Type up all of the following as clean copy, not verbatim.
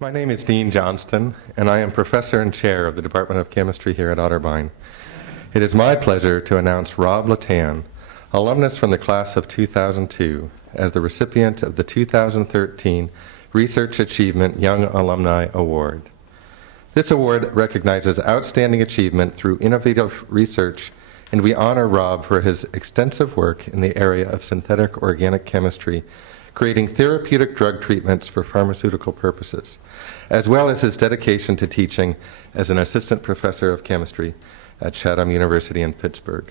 My name is Dean Johnston, and I am Professor and Chair of the Department of Chemistry here at Otterbein. It is my pleasure to announce Rob Lettan, alumnus from the class of 2002, as the recipient of the 2013 Research Achievement Young Alumni Award. This award recognizes outstanding achievement through innovative research, and we honor Rob for his extensive work in the area of synthetic organic chemistry, creating therapeutic drug treatments for pharmaceutical purposes, as well as his dedication to teaching as an assistant professor of chemistry at Chatham University in Pittsburgh.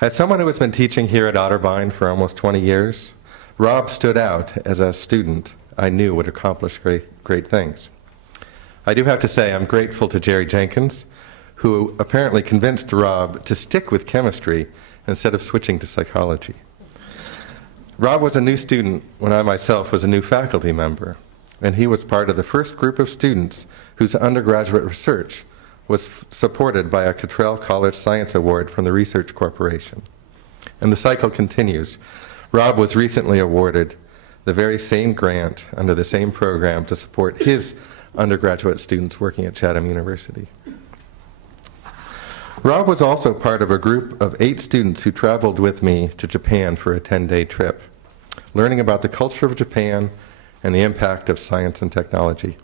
As someone who has been teaching here at Otterbein for almost 20 years, Rob stood out as a student I knew would accomplish great things. I do have to say I'm grateful to Jerry Jenkins, who apparently convinced Rob to stick with chemistry instead of switching to psychology. Rob was a new student when I myself was a new faculty member, and he was part of the first group of students whose undergraduate research was supported by a Cottrell College Science Award from the Research Corporation. And the cycle continues. Rob was recently awarded the very same grant under the same program to support his undergraduate students working at Chatham University. Rob was also part of a group of 8 students who traveled with me to Japan for a 10-day trip, learning about the culture of Japan and the impact of science and technology.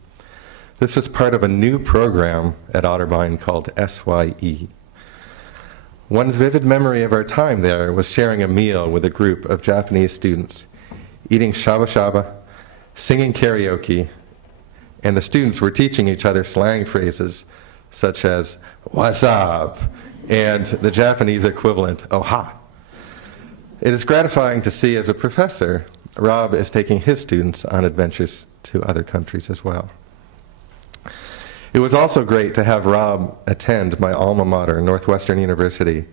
This was part of a new program at Otterbein called SYE. One vivid memory of our time there was sharing a meal with a group of Japanese students, eating shaba-shaba, singing karaoke, and the students were teaching each other slang phrases such as "what's up" and the Japanese equivalent, "oha." It is gratifying to see as a professor, Rob is taking his students on adventures to other countries as well. It was also great to have Rob attend my alma mater, Northwestern University,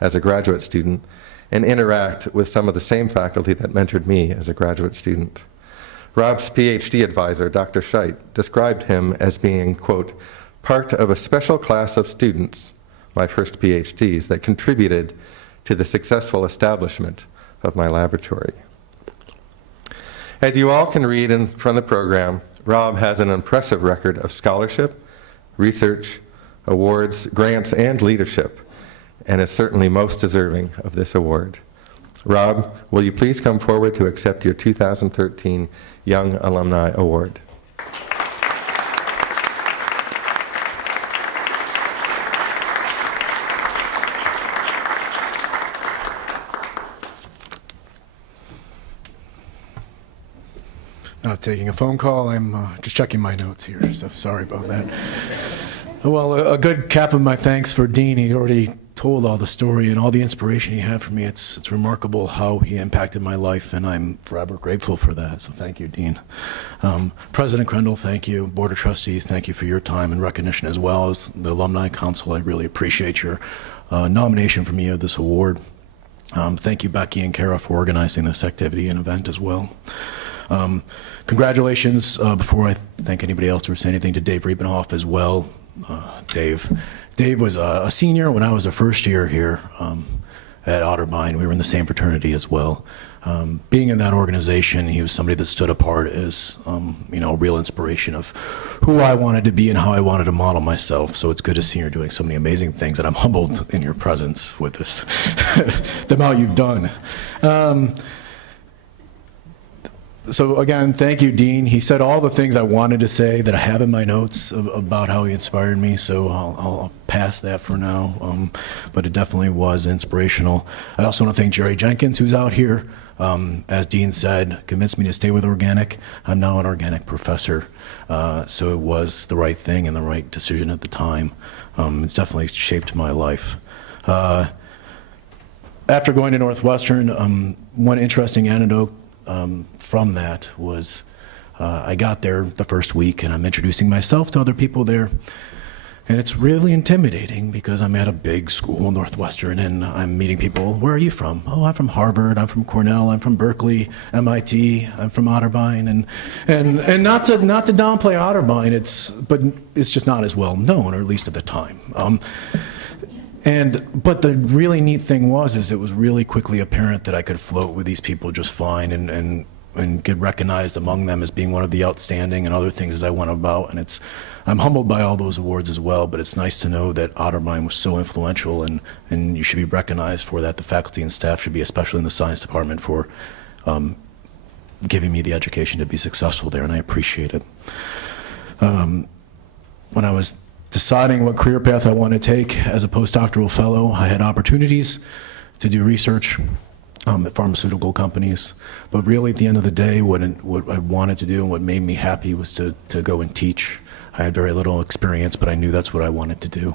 as a graduate student and interact with some of the same faculty that mentored me as a graduate student. Rob's PhD advisor, Dr. Scheidt, described him as being, quote, part of a special class of students, my first PhDs, that contributed to the successful establishment of my laboratory. As you all can read from the program, Rob has an impressive record of scholarship, research, awards, grants, and leadership, and is certainly most deserving of this award. Rob, will you please come forward to accept your 2013 Young Alumni Award? Not taking a phone call. I'm just checking my notes here, so sorry about that. Well, a good cap of my thanks for Dean. He already told all the story and all the inspiration he had for me. It's remarkable how he impacted my life, and I'm forever grateful for that. So thank you, Dean. President Crendel, thank you. Board of Trustees, thank you for your time and recognition, as well as the Alumni Council. I really appreciate your nomination for me of this award. Thank you, Becky and Kara, for organizing this activity and event as well. Congratulations, before I thank anybody else or say anything, to Dave Riepenhoff as well. Dave was a senior when I was a first year here at Otterbein. We were in the same fraternity as well. Being in that organization, he was somebody that stood apart as a real inspiration of who I wanted to be and how I wanted to model myself. So it's good to see you're doing so many amazing things, and I'm humbled in your presence with this, the amount you've done. So again, thank you, Dean. He said all the things I wanted to say that I have in my notes about how he inspired me, so I'll pass that for now, but it definitely was inspirational. I also want to thank Jerry Jenkins, who's out here. As Dean said, convinced me to stay with organic. I'm now an organic professor, so it was the right thing and the right decision at the time. It's definitely shaped my life. After going to Northwestern, one interesting anecdote from that was I got there the first week and I'm introducing myself to other people there, and it's really intimidating because I'm at a big school, Northwestern, and I'm meeting people. Where are you from? Oh, I'm from Harvard, I'm from Cornell, I'm from Berkeley, MIT, I'm from Otterbein, and not to downplay Otterbein, but it's just not as well known, or at least at the time. But the really neat thing was it was really quickly apparent that I could float with these people just fine, and and get recognized among them as being one of the outstanding and other things as I went about. And I'm humbled by all those awards as well, but it's nice to know that Otterbein was so influential, and you should be recognized for that. The faculty and staff should be, especially in the science department, for giving me the education to be successful there, and I appreciate it. When I was deciding what career path I wanted to take as a postdoctoral fellow, I had opportunities to do research at pharmaceutical companies. But really, at the end of the day, what I wanted to do and what made me happy was to go and teach. I had very little experience, but I knew that's what I wanted to do.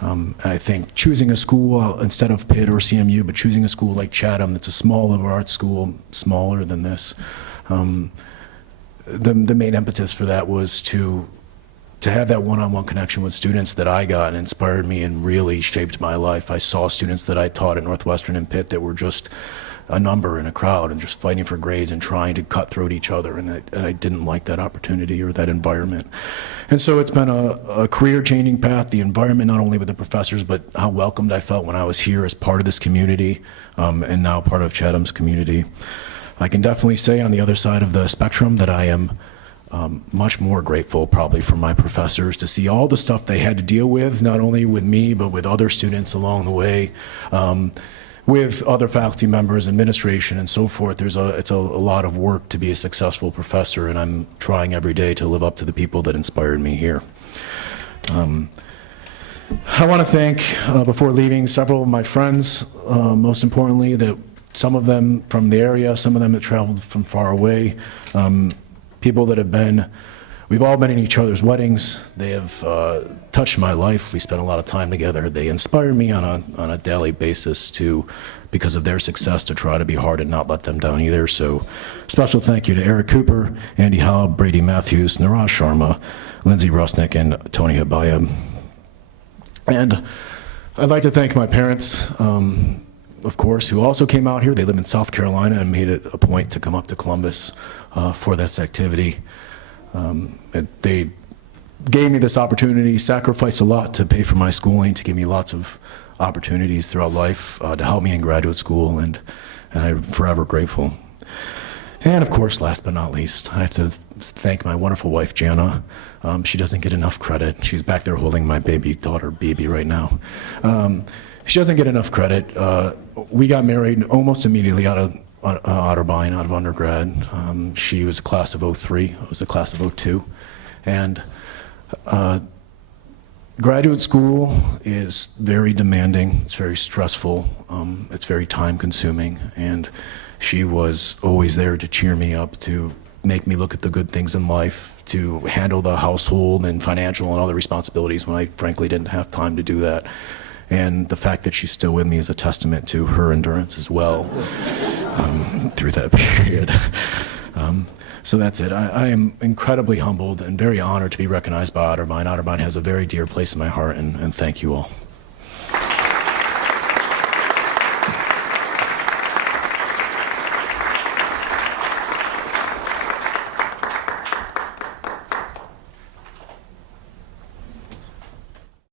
And I think choosing a school instead of Pitt or CMU, but choosing a school like Chatham, that's a small liberal arts school, smaller than this, the main impetus for that was to have that one-on-one connection with students that I got and inspired me and really shaped my life. I saw students that I taught at Northwestern and Pitt that were just a number in a crowd and just fighting for grades and trying to cut throat each other, and I didn't like that opportunity or that environment. And so it's been a career-changing path, the environment, not only with the professors, but how welcomed I felt when I was here as part of this community, and now part of Chatham's community. I can definitely say on the other side of the spectrum that I am much more grateful probably for my professors to see all the stuff they had to deal with, not only with me, but with other students along the way, with other faculty members, administration, and so forth. It's a lot of work to be a successful professor, and I'm trying every day to live up to the people that inspired me here. I want to thank, before leaving, several of my friends, most importantly, that some of them from the area, some of them that traveled from far away, people that we've all been in each other's weddings. They have touched my life. We spent a lot of time together. They inspire me on a daily basis because of their success, to try to be hard and not let them down either. So special thank you to Eric Cooper, Andy Howe, Brady Matthews, Niraj Sharma, Lindsay Rusnick, and Tony Habaya. And I'd like to thank my parents, of course, who also came out here. They live in South Carolina and made it a point to come up to Columbus for this activity. They gave me this opportunity, sacrificed a lot to pay for my schooling, to give me lots of opportunities throughout life, to help me in graduate school, and I'm forever grateful. And of course, last but not least, I have to thank my wonderful wife, Jana. She doesn't get enough credit. She's back there holding my baby daughter, BB, right now. She doesn't get enough credit. We got married almost immediately out of Otterbein, out of undergrad. She was a class of '03. I was a class of '02. And graduate school is very demanding. It's very stressful. It's very time consuming. And she was always there to cheer me up, to make me look at the good things in life, to handle the household and financial and other responsibilities when I frankly didn't have time to do that. And the fact that she's still with me is a testament to her endurance as well through that period. So that's it. I am incredibly humbled and very honored to be recognized by Otterbein. Otterbein has a very dear place in my heart, and thank you all.